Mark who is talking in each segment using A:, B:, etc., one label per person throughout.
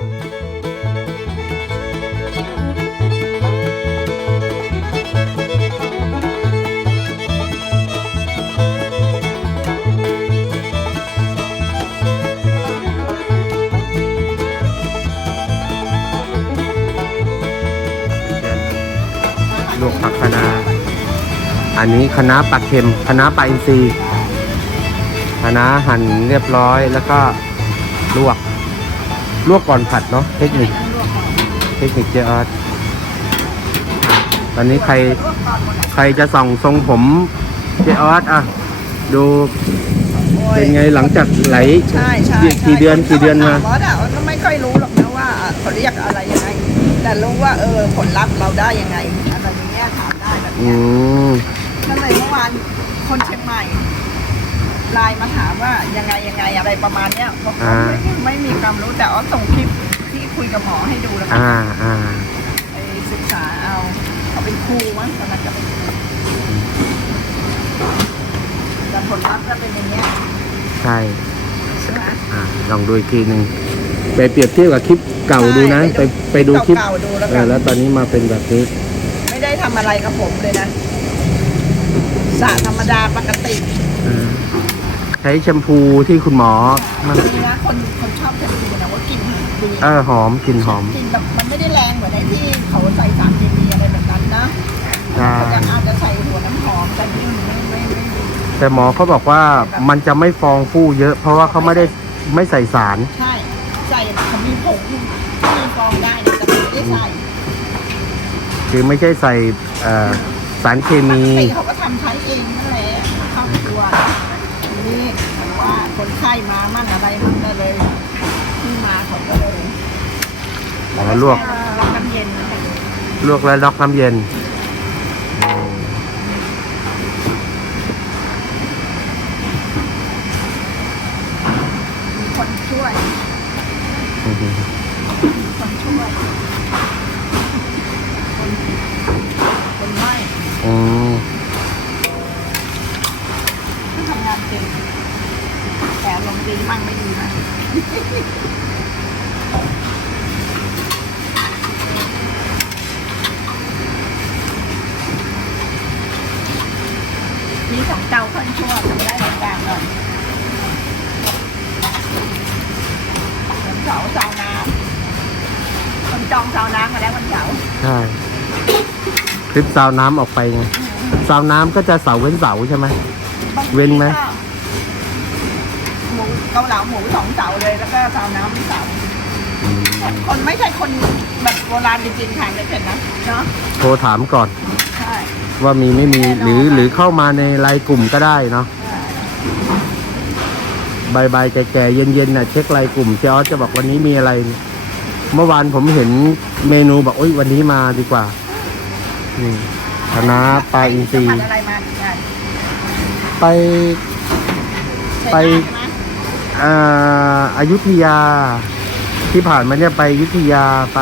A: ลวกผักคะน้าอันนี้คะน้าปลาเค็มคะน้าปลาอินทรีคะน้าหั่นเรียบร้อยแล้วก็ลวก ลวกก่อนผัดเนาะเทคนิค เทคนิคเจออสตอนนี้ใครใครจะส่องทรงผมเจออสอะ ดูเป็นไงหลังจากไหล
B: ใช่ใช่
A: กี่เดือนกี่เดือนมา
B: บอสอะก็ไม่ค่อยรู้หรอกนะว่าเขาเรียกอะไรยังไง แต่รู้ว่าเออผลลัพธ์เราได้ยังไงอะไรอย่างเงี้ยถามได้แบบ
A: อื
B: เนี้ย
A: ม
B: ก็เลยเมื่อวานคนเชียงใหม่ ไลน์มาถามว่ายังไงยังไงอะไรประมาณเนี้ยเพราะเขาไม่ไม่มีความรู้แต่อ๋อส่งคลิปที่คุยกับหมอให้ดูแล้วก็
A: อ่าอ่า
B: ไปศึกษาเอาเขาเป็นครูมั้งตอนนั้นจะเป็นครูแต่ผลลัพธ์ก็เป็นอย่างเงี้ย
A: ใช่
B: ใช่ไหม
A: อ่าลองดูอีกทีหนึ่งไปเปรียบเทียบกับคลิปเก่าดูนะ
B: ใช่
A: ไป
B: ไป
A: ไป
B: ดู
A: ดูคลิป
B: เก่าๆดูแล้วกัน
A: เออแล้วตอนนี้มาเป็นแบบนี้
B: ไม่ได้ทำอะไรกับผมเลยนะสระธรรมดาปกติ
A: อ่า ใช้แชมพูที่คุณหมอมัน
B: ดีนะคนคนชอบจะดีนะว่ากลิ่นดี
A: เออหอมกลิ่นหอม
B: กลิ่นแบบมันไม่ได้แรงเหมือนไอ้ที่เขาใส่สารเคมีอะไรแบบนั้นนะ
A: ใช่
B: เขาจะอาจจะใส่หัวน้ำหอมแต่นี่ไม่ไม่ไม่ไม่
A: แต่หมอเขาบอกว่ามันจะไม่ฟองฟูเยอะ เพราะว่าเขาไม่ได้ไม่ใส่สาร
B: ใช่ใส่เขามีผงที่ฟองได้นะแต่ไม่ได้ใส่
A: คือไม่ใช่ใส่เอ่อสารเค
B: ป
A: มี
B: กติเขาก็ทำใช้เองนั่นแหละครอบครัวทีนี้เหมือน ว่าคนไข้มามั่นอะไรมันก็เลยที่มาเขาก็เลย
A: อ๋อลวก
B: ลวกน้ำเย็นนะคะ
A: ลวกแล้วล็อกน้ำเย็น
B: มีคนช่วย
A: อืม
B: มีคนช่วย คนคนไม่
A: อืม
B: ที่ทำงานเก่งแต่ลงดีมั่งไม่ดีมั่ง มีสองเตาค่อนชั่วทำได้หลายอย่างหน่อยวันเสาร์เสาร์น้ำคนจองเสาร์น้ำมาแล้ววันเสาร์
A: ใช่คลิปซาวน้ำออกไปไงซาวน้ำก็จะเสาเว้นเสาใช่ไหม
B: บางที
A: เว้นไหม
B: ก็หมูเกาเหลาหมูสองเสาเลยแล้วก็เสาน้ำเสา
A: อืม
B: คนไม่ใช่คนแบบโบราณจริงๆทานได้เป็นนะเนาะ
A: โทรถามก่อน
B: ใช่
A: ว่ามีไม่มีหรือหรือเข้ามาในไลน์กลุ่มก็ได้เนาะ
B: ใช่
A: บายบายแก่ๆเย็นๆน่ะเช็คไลน์กลุ่มเจ้าจะบอกวันนี้มีอะไร เมื่อวานผมเห็นเมนูบอกโอ้ยวันนี้มาดีกว่านี่คณะปลาอินทรี
B: จังหวัดอะไรมาใช่
A: ไป ไป
B: ใช่ไหม
A: อ่าอายุทยา ที่ผ่านมาเนี่ยไปอยุธยาไป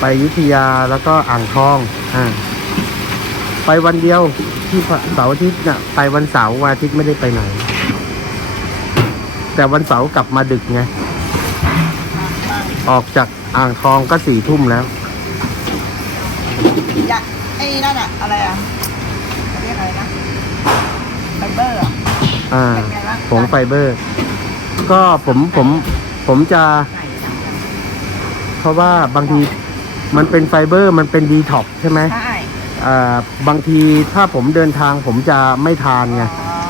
A: ไปอยุธยาแล้วก็อ่างทอง อ่า ไปวันเดียวที่เสาร์อาทิตย์น่ะไปวันเสาร์วันอาทิตย์ไม่ได้ไปไหน แต่วันเสาร์กลับมาดึกไงออกจากอ่างทองก็สี่ทุ่มแล้ว
B: อยากไอ้นั่นอะอะไรอะเขาเรียกอะไรนะไฟเบอร์อะ
A: อ่า
B: เป็นไงบ้าง
A: ผงไฟเบอร์ ก็ผมผมผมจะ เพราะว่าบางทีมันเป็นไฟเบอร์มันเป็นดีท็อกซ์ใช่ไหม
B: ใช่
A: อ่า บางทีถ้าผมเดินทางผมจะไม่ทานไง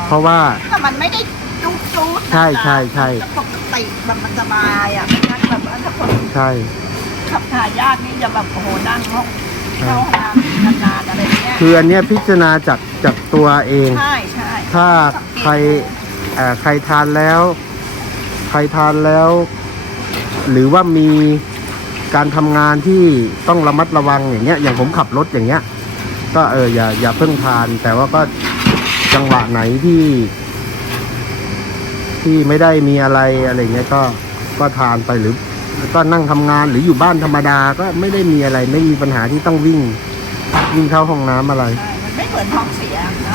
A: เพราะว่า
B: แต่มันไม่ได้จุกจูดนะ
A: ใช่ใช่ใช่
B: ปกติแบบมันสบายอะไม่งั้นแบบว่าถ้าคน
A: ใช่
B: ขับถ่ายยากนี่จะแบบโอ้โหนั่งห้องเข้าห้องน้ำนานๆอะไรอย่างเงี้ย
A: คืออันเนี้ยพิจารณาจากจากตัวเอง
B: ใช่ใช่
A: ถ้าใครเอ่อใครทานแล้ว ใครทานแล้ว หรือว่ามีการทำงานที่ต้องระมัดระวังอย่างเงี้ย อย่างผมขับรถอย่างเงี้ย ก็เอออย่าอย่าเพิ่งทาน แต่ว่าก็จังหวะไหนที่ ที่ไม่ได้มีอะไรอะไรเงี้ยก็ก็ทานไปหรือก็นั่งทำงานหรืออยู่บ้านธรรมดาก็ไม่ได้มีอะไร ไม่มีปัญหาที่ต้องวิ่ง วิ่งเข้าห้องน้ำอะไร
B: ใช่มันไม่เหมือนท้องเสียนะ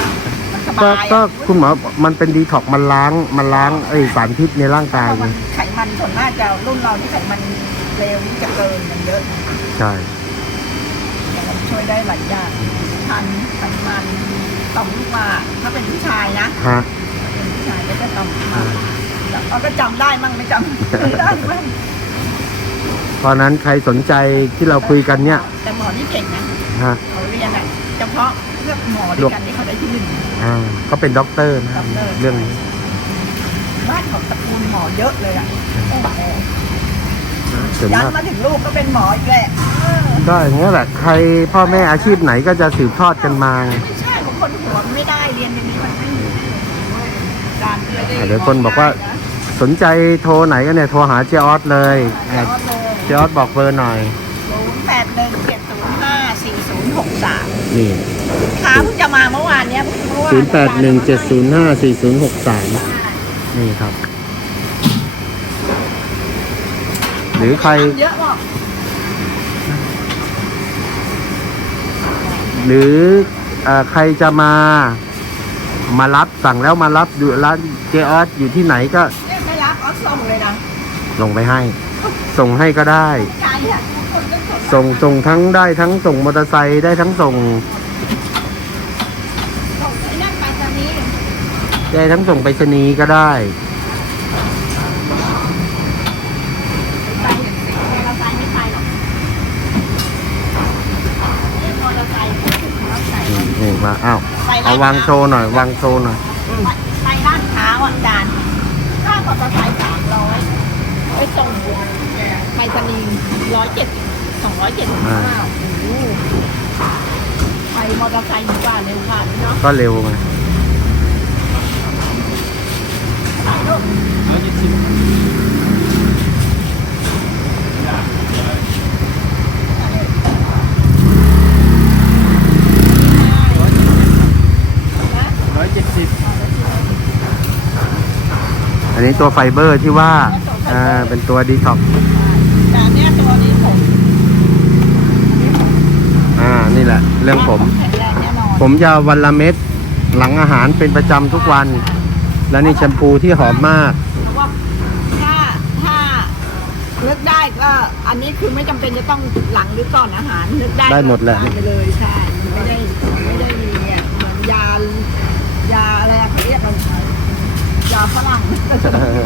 B: มันส
A: ก็
B: บาย
A: ก็
B: อะ
A: คุณหมอมันเป็นดีท็อกซ์มันล้างมันล้างไอ้สารพิษในร่างกาย
B: เพราะ
A: ไง
B: มันไขมันส่วนมากจะรุ่นเราที่ไขมันเร็วนี่จะเกินกันเยอะ
A: ใช่
B: แต่มันช่วย ได้หลายอย่างทานไขมันต่อมลูกหมากถ้าเป็นผู้ชายนะ
A: ฮะ
B: เป็นผู้ชายก็จะต่อมลูกหมากแล้วเราก็จำได้มั่งไม่จำไม่ได้มั่ง
A: เพราะฉะนั้นใครสนใจที่เราคุยกันเนี่ย
B: แต่หมอนี่เก่งนะ
A: ฮะ
B: เขาเรียนอะเฉพาะเรื่องหมอด้วยกันนี่เขาได้ที่หนึ่ง
A: อ่าเขาเป็นด็อกเตอร์นะ
B: ด็อกเตอร์
A: เรื่องนี้
B: บ้านของตระกูลหมอเยอะเลยอะโอ้โห
A: ส่วน
B: ยัน
A: มาก
B: มาถึงลูกก็เป็นหมออีกแหละเออ
A: ก็อย่างเงี้ยแหละใครพ่อแม่อาชีพไหนก็จะสืบทอดกันมา
B: ไม่ใช่บางคนหัวไม่ได้เรียนอย่างนี้มันไม่การไม่ได้
A: เดี๋ยวคนบอกว่าสนใจโทรไหนก็เนี่ยโทรหาเจออสเลย
B: เดี๋
A: อะ
B: ยวเลย
A: เจออสบอกเบอร์หน่อย
B: ศูนย์แปดหนึ่งเจ็ดศูนย์ห้าสี่ศูนย์หกสาม
A: นี่
B: ค้าเพิ่งจะมาเมื่อวานเนี้ยเพิ่งรู้ว่า
A: ศูนย์แปดหนึ่งเจ็ดศูนย์ห้าสี่ศูนย์หกสามนี่ครับ ห รือใคร
B: เยอะหรอก
A: หรือเอ่อใครจะมา มารับสั่งแล้วมารับอยู่ร้านเจออสอยู่ที่ไหนก็
B: เนี่ยไม่รับเอาส่งเลยนะ
A: ลงไปให้ ส่งให้ก็ได้
B: ใจอะทุกคนก็ส่ง
A: ส่งส่งทั้งได้ทั้งส่งมอเตอร์ไซค์ได้ทั้งส่ง
B: ส่งไอ้นั่นไปตอนนี้
A: ได้ทั้งส่งไปรษณีย์ก็ได้
B: ไปเห็นมอเตอร์ไซค์ไม่ไปหรอกเนี่ยมอเตอร์ไซค์เขาถึงมอเตอร์ไซค์
A: นี่นี่มาอ้าว
B: ไปร้น
A: เอาวางโชว์หน่อยวางโชว์หน่อย
B: ไปไปร้านค้าอะอาจารย์ค่ามอเตอร์ไซค์สามร้อยไปส่งไปสนีร้อยเจ็ดสองร้อยเจ็ดสิบห้าโอ้โหไปมอเตอร์ไซค์ดีกว่าเร็วกว่านี้เนาะ
A: ก็เร็วไง
C: ร้อยเจ็ดสิบ
A: อันนี้ตัวไฟเบอร์ที่ว่าอ่าเป็นตัวดีท็อก
B: แต่อันเนี้ยตัวนี้ผม
A: อ่านี่แหละ เรื่องผม
B: แข็งแรงแน่นอน
A: ผมจะวันละเม็ดหลังอาหารเป็นประจำทุกวัน แล้วนี่แชมพูที่หอมมาก
B: เพราะว่าถ้าถ้านึกได้ก็อันนี้คือไม่จำเป็นจะต้องหลังหรือก่อนอาหารนึกได้
A: ได้หมดแหละ
B: ทานไปเลยใช่ไม่ได้ไม่ได้มีเนี่ยเหมือนยายาอะไรอะเขาเรียกกัน ยาฝรั่ง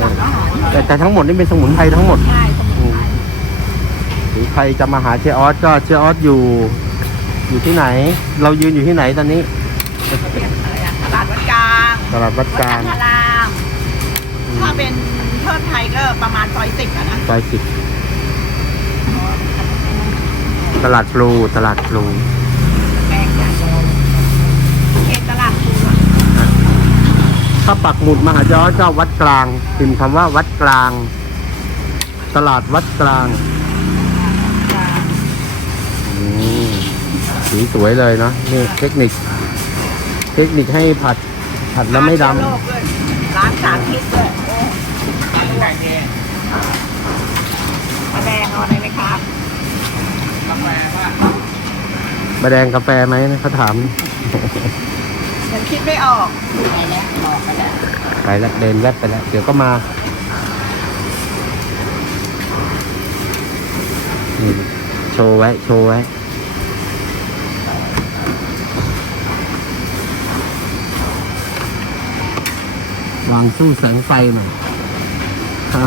B: หลังอาหาร
A: แต่แต่ทั้งหมดนี่เป็นสมุนไพรทั้งหมด
B: ใช่สมุนไพร
A: หรือใครจะมาหาเจออสก็เจออสอยู่ อยู่ที่ไหน เรายืนอยู่ที่ไหนตอนนี้
B: เรียกอะไรอะตลาดวัดกลาง
A: ตลาดวัด
B: วัด
A: กลาง
B: พารามถ้าเป็นเทิดไทยก็ประมาณซอยสิบอะนะ
A: ซอยสิบตลาดพลูตลาดพลู
B: แปลงใหญ่เขตตลาดภูอะ
A: ถ้าปักหมุดมาหาเจออสก็วัดกลางพิมพ์คำว่าวัดกลาง ตลาดวัดกลางอืมสีสวยเลยเนาะนี่เทคนิค เทคนิคให้ผัดผัดแล้วไม่ด
B: ร้านเชื้อโรคด้วยร้านสารพิษด้วยโอ้
C: ไก่แดง
B: แสดงเอาอะไรไหมครับ
C: กาแฟว่าำ
A: บะแดงกาแฟไหมเขาถาม
B: ยังคิดไม่ออกไปแล้วบอกไปแล้ว
A: ไปแล้วเดินแวบไปแล้ว เดี๋ยวก็มานี่โชว์ไว้ โชว์ไว้ วางสู้แสงไฟหน่อยอ่า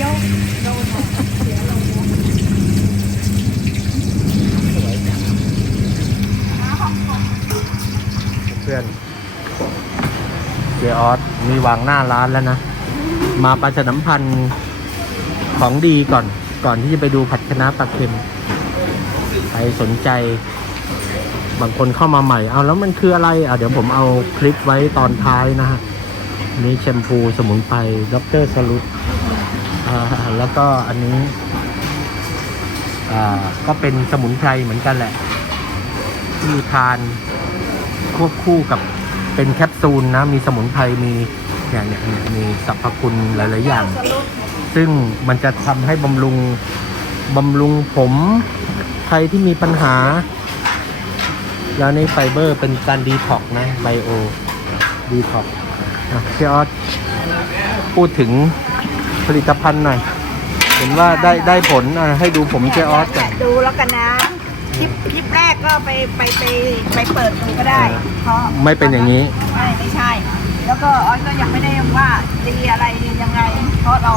B: ยกโดนเสียลง
A: เพื่อนเจออสมีวางหน้าร้านแล้วนะ มาประชาสัมพันธ์ของดีก่อน ก่อนที่จะไปดูผัดคะน้าปลาเค็ม ใครสนใจ บางคนเข้ามาใหม่ เอาแล้วมันคืออะไรอะเดี๋ยวผมเอาคลิปไว้ตอนท้ายนะฮะนี่แชมพูสมุนไพรดรสลุดแล้วก็อันนี้ก็เป็นสมุนไพรเหมือนกันแหละที่ทาน ควบคู่กับเป็นแคปซูลนะ มีสมุนไพรมีอย่างเนี่ยมีสรรพคุณหลาย ๆ อย่าง ซึ่งมันจะทำให้บำรุงบำรุงผมใครที่มีปัญหา แล้วในไฟเบอร์เป็นการดีท็อกนะไบโอดีท็อกพี่ออสพูดถึงผลิตภัณฑ์หน่อย เห็นว่าได้ได้ผลอะให้ดูผมเจออสก่อน
B: ดูแล้วกันนะ คลิปคลิปแรกก็ไปไปไปไปเปิดดูก็ได้ เพราะ
A: ไม่เป็นอย่างนี้
B: ไม่ไม่ใช่ แล้วก็ออยก็ยังไม่ได้ว่าดีอะไรยังไง เพราะเรา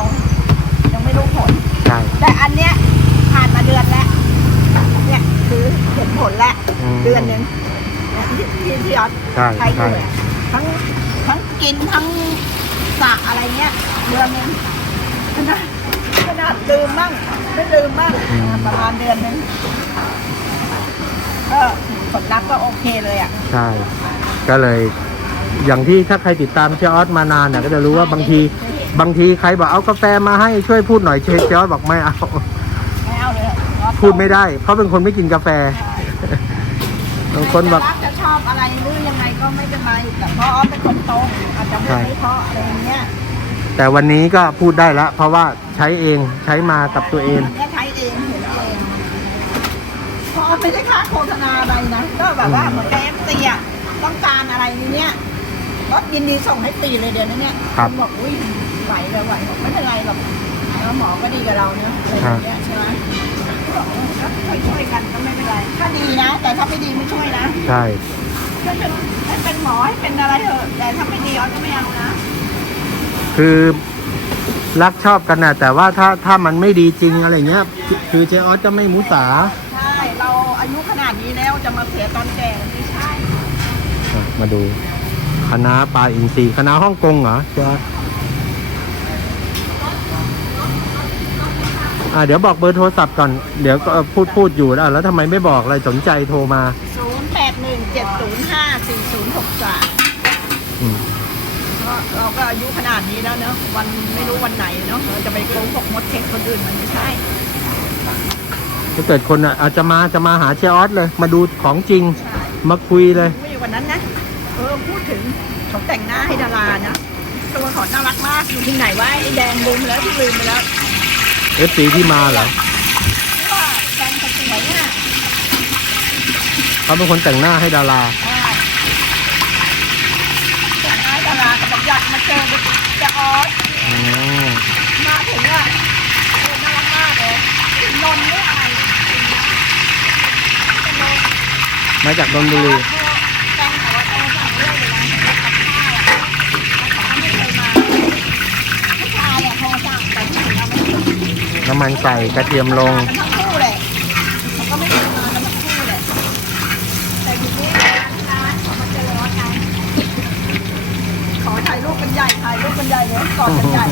B: ยังไม่รู้ผล
A: ใช่
B: แต่อันเนี้ยผ่านมาเดือนแล้ว เนี่ยคือเห็นผลแล้ว
A: อืม
B: เดือนหนึ่งเนี่ยที่ที่ที่ออส
A: ใช่
B: ใช้อยู่
A: ใช่
B: เนี่ยทั้งทั้งกินทั้งสระอะไรเงี้ยเดือนหนึงขนาดขนาดดื่มบ้างไม่ดื่มบ้างประมาณเดือนหนึง ก็ผลลัพธ์ก็โอเคเลยอะ
A: ใช่ ก็เลย อย่างที่ถ้าใครติดตามเจออสมานานเนี่ยก็จะรู้ว่าบางที บางทีใครบอกเอากาแฟมาให้ช่วยพูดหน่อยเจออสบอกไม่เอา
B: ไม่เอาเลยออส
A: พูดไม่ได้ เพราะเป็นคนไม่กินกาแฟ บางคนบอก
B: จะรักจะชอบอะไรหรือยังไงก็ไม่เป็นไรแต่เพราะออสเป็นคนโตอาจจะไม่ได้เพราะอะไรอย่างเงี้ย
A: แต่วันนี้ก็พูดได้แล้วเพราะว่าใช้เองใช้มากับตัวเอง
B: อันเนี้ยใช้เองเห็นเอง เพราะไม่ได้ค่าโฆษณาอะไรนะ ก็แบบว่าเหมือนกับเอฟซีอะต้องการอะไรเนี้ยก็ยินดีส่งให้ฟรีเลยเดี๋ยวนี้เนี่ย
A: ครับ
B: ณบอกอุ้ยไหวเลยไหวบอกไม่เป็นไรหรอกแล้วหมอก็ดีกับเราเนอะอะไรอย่างเงี้ยใช่ไหมบอกเออก็ช่วยๆกันก็ไม่เป็นไร ถ้าดีนะ แต่ถ้าไม่ดีไม่ช่วยนะ
A: ใช่
B: ให้เป็นให้เป็นหมอให้เป็นอะไรเถอะแต่ถ้าไม่ดีออสก็ไม่เอานะ
A: คือรักชอบกันนะแต่ว่าถ้าถ้ามันไม่ดีจริงอะไรเงี้ย คือเจออสจะไม่มุสา
B: ใช่เรา อายุขนาดนี้แล้วจะมาเสียตอนแก่ไม่ใช่
A: อะมาดูคณะปลาอินทรีย์คณะฮ่องกงเหรอเจะอ่าเดี๋ยวบอกเบอร์โทรศัพท์ก่อน เดี๋ยวก็พูดพูดอยู่แล้วแล้วทำไมไม่บอกอะไรสนใจโทรมา
B: 0 8 1 7 0 5 4 0 6 3
A: อืม
B: ก็เราก็อายุขนาดนี้แล้วเนอะวันไม่รู้วันไหนเนาะเราจะไปโกหกมดเช็คคนอื่นมันไม่ใช่
A: ถ้าเกิดคนอะอาจจะมาจะมาหาเชออสเลย มาดูของจริง
B: ใช่
A: มาคุยเลย
B: ไม่วันนั้นนะ เออพูดถึงเขาแต่งหน้าให้ดารานะ ตัวเขาน่ารักมากอยู่ที่ไหนวะไอ้แดงลืมแล้วที่ลืมไปแล้ว
A: เอฟซีที่มาเหรอ
B: ว่าแฟนเขาสวยอะ
A: เขาเป็นคนแต่งหน้าให้ดารา
B: ใช่แต่งหน้าให้ดาราก็บอกอยากมาเจอจะออส
A: อื
B: งเราไม่เคย
A: น้ำมันใส่กระเทียมลง
B: มากันทั้งคู่เลยเขาก็ไม่เคยมากันทั้งคู่เลยแต่ทีนี้ที่ร้านเขามาเจอร้อนกันขอถ่ายรูปกันใหญ่ถ่ายรูปกันใหญ่เลยกอดกันใหญ่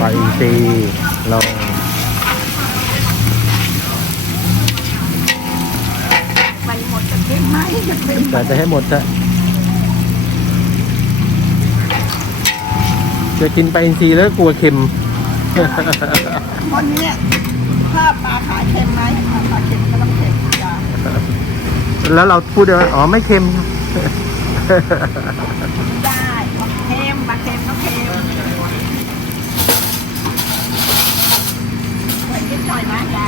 A: ปลาอินทรี
B: ดจะเค็มไหมจะเป็น
A: แต่จะให้หมดจะจะกินปลาอินทรีย์แล้วกลัวเค็ม
B: คนเนี้ยถ้าปลาขายเค็มไหมปลาเค็มก็ต้องเค็มจ้า
A: แล้วเราพูดได้ว่าอ๋อไม่เค็ม
B: ได้ปลาเค็มปลาเค็มก็เค็มใส่นิดหน่อยนะจ้า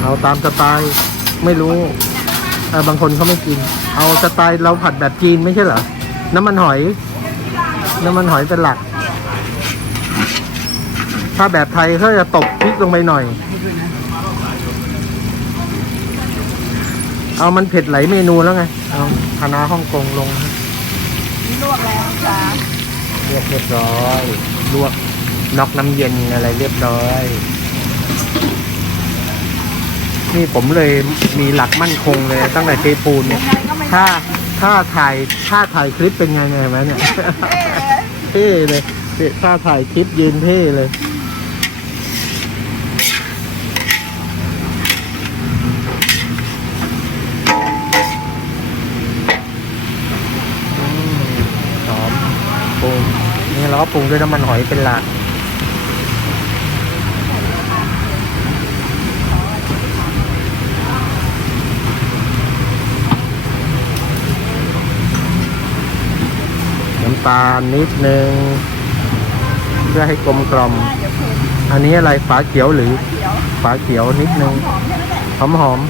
A: เอาตามสไตล์ไม่รู้เออบางคนเขาไม่กิน เอาสไตล์เราผัดแบบจีนไม่ใช่เหรอ น้ำมันหอย น้ำมันหอยเป็นหลัก ถ้าแบบไทยเขาจะตบพริกลงไปหน่อย เอามันเผ็ดหลายเมนูแล้วไง เอาคณะฮ่องกงลง
B: นี่ลวกแล้วจ้า
A: เรียบเรียบร้อย ลวกน็อกน้ำเย็นอะไรเรียบร้อย นี่ผมเลยมีหลักมั่นคงเลยตั้งแต่เทปูนเนี่ย
B: ยังไงก็ไม่
A: ถ้าถ้าถ่ายถ้าถ่ายคลิปเป็นไงเนี่ยเห็นไหมเนี่ย
B: เท่เลย
A: เท่เลยเนี่ยถ้าถ่ายคลิปยืนเท่เลยอืมหอมปรุงนี่เราก็ปรุงด้วยน้ำมันหอยเป็นหลักำตาลนิดนึง เพื่อให้กลมกล่อม อันนี้อะไรฝาเขียวหรือฝาเขียวนิดนึง
B: หอมห
A: อมหอม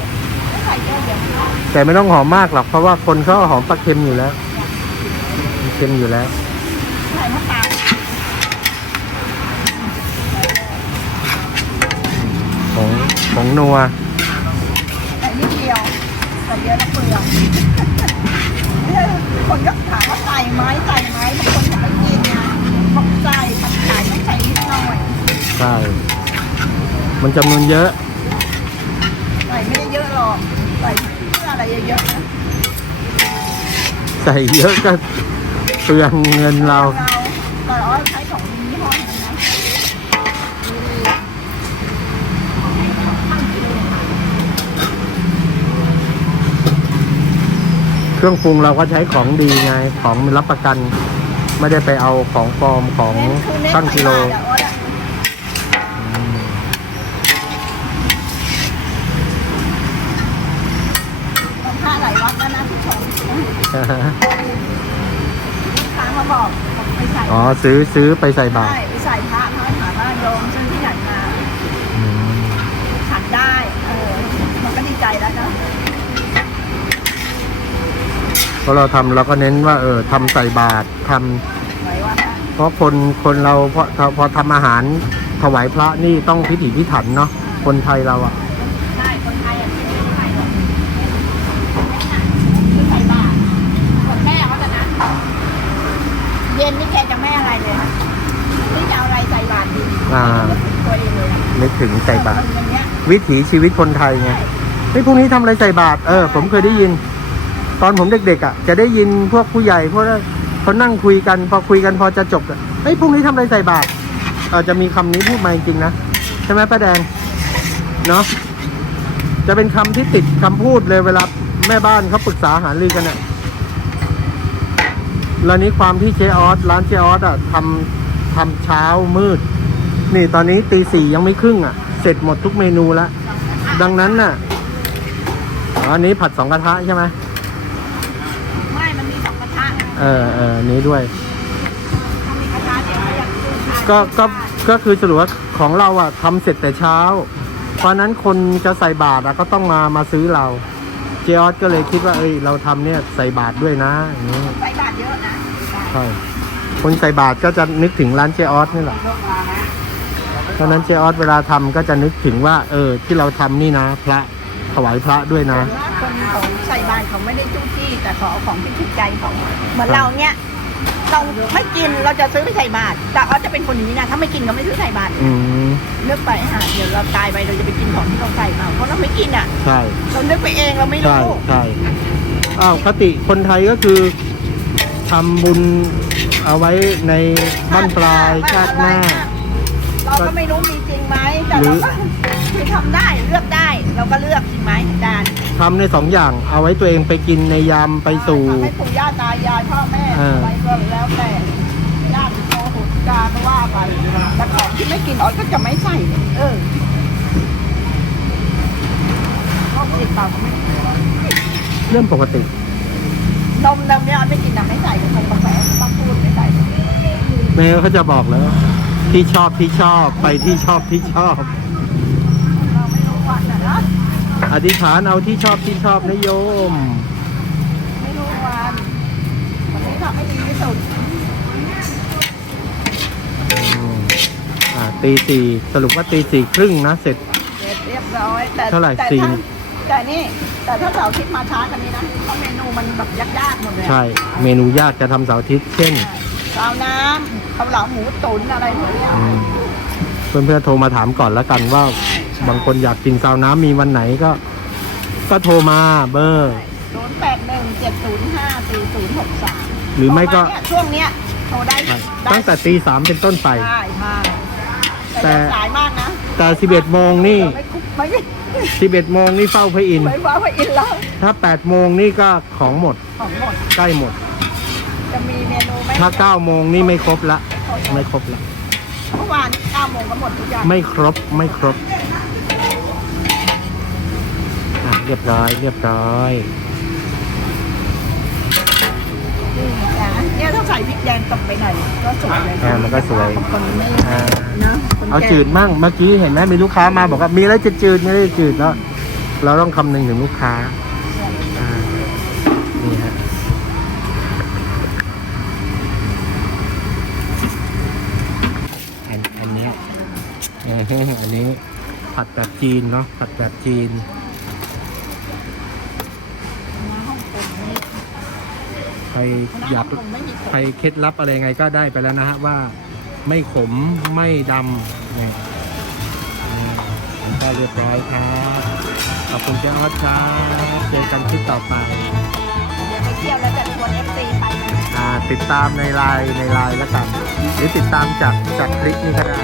A: แต่ไม่ต้องหอมมากหรอกเพราะว่าคนเขาหอมปลาเค็มอยู่แล้วเค็มอยู่แล้วของของนั
B: ว ใส่เยอะแล้วเปลืองคนก็ถามว่าใส่ไหมใส่ไหมบางคนเขาไม่กินนะบอกใส่ผัดไข่ต้องใส่นิดหน่อย
A: ใช่มันจำนวนเยอะ
B: ใส่ไม่ได้เยอะหรอกใส่เพื่ออะไรเยอะๆนะ
A: ใส่เยอะก็เปลืองเงินเรา
B: แต่เราใช้ของยี่ห้อนี้นะ
A: เครื่องปรุงเราก็ใช้ของดีไง ของรับประกัน ไม่ได้ไปเอาของปลอมของ
B: เน้นคือเน้น
A: ตั้งกิโล
B: ใส่บาทอะโอ๊ตอะมันพระหลายวัดแล้วนะผู้ชมค้างมาบอกบอกไปใส่
A: อ๋อซื้อซื้อไปใส่บาตร
B: ใช่ไปใส่พระพระถามว่าโยมซื้อที่ไหนมา
A: อืม
B: ฉันได้ เออ มันก็ดีใจแล้วเนอะ
A: เพราะเราทำเราก็เน้นว่าเออทำใส่บาตรทำ
B: ไว้ว่านะ
A: เพราะคนคนเราพอพอทำอาหารถวายพระนี่ต้องพิถีพิถันเนาะคนไทยเราอะ
B: ใช่คนไทยอะไม่ใส่หรอกคือใส่บาตรส่วนแม่เขาจะนะเย็นนี่แกจะไม่อะไรเลยนะนี่จะเอาอะไรใส่บาตรดี
A: อ่า
B: ตัวเองเลยอะ
A: นึกถึงใส่บาตร
B: อย่างเงี้ย
A: วิถีชีวิตคนไทยไงเฮ้ยพรุ่งนี้ทำอะไรใส่บาตรเออ ผมเคยได้ยิน ตอนผมเด็กๆอะ จะได้ยินพวกผู้ใหญ่พวกนั้นเขานั่งคุยกันพอคุยกันพอจะจบอะเฮ้ยพรุ่งนี้ทำอะไรใส่บาตรเออจะมีคำนี้พูดมาจริงๆนะใช่ไหมป้าแดงเนาะจะเป็นคำที่ติดคำพูดเลยเวลาแม่บ้านเขาปรึกษาหารือกันอะ่ะแล้วนี้ความที่เจออสร้านเจออสอะทำทำเช้ามืด นี่ตอนนี้ตีสี่ยังไม่ครึ่งอะ เสร็จหมดทุกเมนูแล้ว ดังนั้นน่ะอ๋ออันนี้ผัดสองกระทะใช่ไหม
B: มันมีสองกระทะ
A: เออเอออันนี้ด้วย
B: ถ้ามีกระทะเดี๋ยวเขาอยากดูทาน
A: ก็ก็ก็คือสรุปว่าของเราอะทำเสร็จแต่เช้า เพราะฉะนั้นคนจะใส่บาตรอะก็ต้องมามาซื้อเรา เจออสก็เลยคิดว่าเอ้ยเราทำเนี่ยใส่บาตรด้วยนะอย่างนี้
B: ใส่บาตรเยอะนะ
A: ใช่คนใส่บาตรก็จะนึกถึงร้านเจออสนี่แหละเพราะฉะนั้นเจออสเวลาทำก็จะนึกถึงว่า เออที่เราทำนี่นะ พระถวายพระด้วยนะ
B: ว่าคน เขาใส่บาตรเขาไม่ได้จู้จี้แต่เขาเอาของที่ถูกใจเขาเหมือนเราเนี่ยเราไม่กินเราจะซื้อไปใส่บาตรแต่เขาจะเป็นคนอย่างนี้นะถ้าไม่กินก็ไม่ซื้อใส่บาตร
A: อืม
B: นึกไปฮะเดี๋ยวเราตายไปเราจะไปกินของที่เราใส่มาเพราะเราไม่กินอะ
A: ใช่
B: เรานึกไปเองเราไม่
A: ใช่
B: รู้
A: ใช่อ้าวคติคนไทยก็คือทำบุญเอาไว้ในบ้านปลายชาติหน้า
B: เราก็ไม่รู้มีจริงไหมแต่
A: หรื
B: เรา
A: อ
B: ก็คือทำได้เลือกได้ เราก็เลือกจริงไหมอาจารย์
A: ทำในสองอย่าง เอาไว้ตัวเองไปกินในยามไปสู่
B: ทำให้ปู่ย่าตายายพ่อแม่
A: เออ
B: อะไรก็แล้วแต่ญาติโตหุดกาไม่ว่าไปแต่ของที่ไม่กินออสก็จะไม่ใส่เลยเออก็ติดเปล่าก็ไม่
A: เรื่องปกติ
B: นมนมเนี่ยออสไม่กินนะไม่ใส่เลยคงกาแฟต้องพูดไม่ใส่เลย
A: แม่เขาจะบอกแล้ว ที่ชอบที่ชอบไปที่ชอบที่ชอบ
B: เราไม่รู้วันนะนะ
A: อธิษฐานเอาที่ชอบที่ชอบนะโยม
B: ไม่รู้วันวันนี้ทำให้ดีที่สุด
A: อืมอ่าตีสี่สรุปว่าตีสี่ครึ่งนะเสร็จ
B: เสร็จเรียบร้อย แต่
A: เท่าไหร่
B: แต่
A: สี่
B: ถ้าแต่นี่ แต่ถ้าเสาร์อาทิตย์มาช้ากันนี้นะเพราะเมนูมันแบบยากๆหมดเลย
A: ใช่ เมนูยากจะทำเสาร์อาทิตย์เช่น
B: ข้าวน้ำข้าวเหลาหมูตุ๋นอะไรพวกเนี้ย
A: อืมเพื่อนๆโทรมาถามก่อนแล้วกันว่า บางคนอยากกินซาวน้ำมีวันไหนก็ ก็โทรมาเบอร์
B: ศูนย์แปดหนึ่งเจ็ดศูนย์ห้าสี่ศูนย์หกสาม
A: หรือไม่ก็
B: ช่วงเนี้ยโทรได้ได้
A: ตั้งแต่ตีสามเป็นต้นไป
B: ได้มาก
A: แต่
B: แต่อย่าสายมากนะ
A: แต่สิบเอ็ดโมงนี่
B: ไม่คุกไม่ไม่
A: สิบเอ็ดโมงนี่เฝ้าพระอินทร์
B: ไม่ว่าไปอินแล้ว
A: ถ้าแปดโมงนี่ก็ของหมด
B: ของหมด
A: ใกล้หมด
B: จะมีเมนูไหม
A: ถ้าเก้าโมงนี่ไม่ครบละ ไม่ครบละ
B: เมื่อวานเก้าโมงก็หมดทุกอย่าง
A: ไม่ครบไม่ครบอะ เรียบร้อย เรียบร้อย
B: นี่จ้ะเนี่ยถ้าใส่พริกแดงตบไปหน่อยก็สวยเลย
A: อ่ามันก็สวย
B: บางคนไม่
A: อ่า
B: นะคน
A: เอา
B: แก่
A: จืดมั่งเมื่อกี้เห็นไหมมีลูกค้ามาบอกว่ามีแล้วจะจืดไม่ได้จืดแล้ว เราต้องคำนึงถึงลูกค้าอ่านี่ฮะอันอันนี้เอ่ออันนี้ผัดแบบจีนเนาะผัดแบบจีน
B: มาฮ่องกงนี่
A: ใครอยาก
B: ฮ่งกงไม่มี
A: ใครเคล็ดลับอะไรไงก็ได้ไปแล้วนะฮะว่าไม่ขมไม่ดำเนี่ยนี่ก็เรียบร้อยครับ ขอบคุณเจ้าออสครับเจอกันคลิปต่อไป
B: เดี๋ยวไปเที่ยวแล้วจะชวนเอฟซีไปนะ
A: อ่าติดตามในไลน์ในไลน์แล้วกันหรือติดตามจากจากคลิปนี้ก็ได้